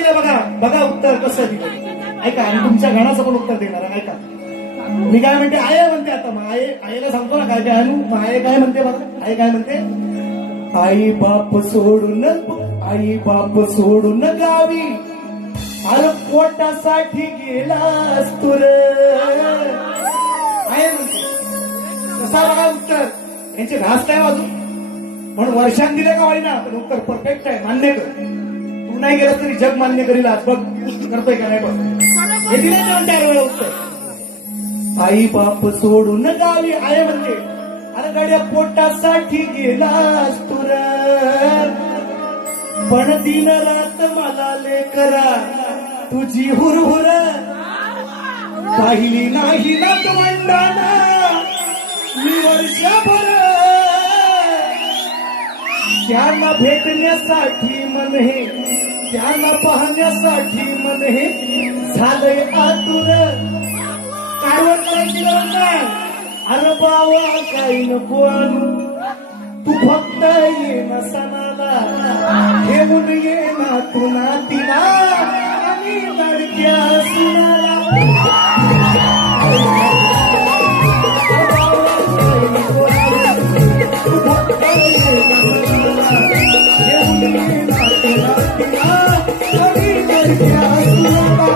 दिलं बघा बघा उत्तर कसं दिलं ऐका आणि तुमच्या गाण्याचं पण उत्तर देणार आहे, ऐका. मी काय म्हणते आये म्हणते आता मग आईला सांगतो ना काय काय मग आये काय म्हणते बघा आई काय म्हणते आई बाप सोडून गावी अरे पोटासाठी गेलास तुर आहे म्हणते कसा बघा उत्तर यांचे घास काय वाजू म्हणून वर्षांत दिले का वाईना पण उत्तर परफेक्ट आहे मान्य कर तू नाही गेलास तरी जग मान्य करील आज बघ करतोय का नाही बघ हे दिले ना 4 वेळा उत्तर आई बाप सोडून गावी आहे म्हणते अरे गड्या पोटासाठी गेलास तुर पण दिन रात मला लेकरा तुझी हुरहुर पाहिली नाही ना तू मंडाना मी वर्षभर त्यांना भेटण्यासाठी मन हे त्यांना पाहण्यासाठी मन हे झालंय आतुर कारवार करायची गरज नाही अरे बावा काही नको आणू तू फक्त ये ना सणाला घेऊन ये ना तू नातीला आणि लडक्या सुनाला तू फक्त ये ना सणाला घेऊन ये ना तू नातीला आणि लडक्या सुनाला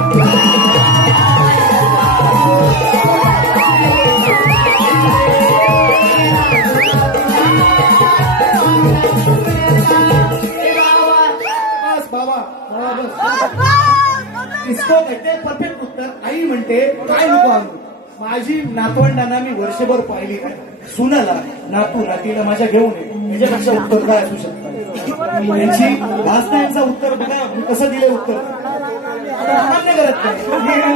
इसको कहते परफेक्ट उत्तर आई म्हणते काय नको आणू माझी नातवंडांना मी वर्षभर पाहिली काय सुनाला नातू नातीला माझ्या घेऊन ये याच्यापेक्षा उत्तर काय असू शकतं यांची भासना यांचं उत्तर बघा कसं दिले उत्तर मान्य करत नाही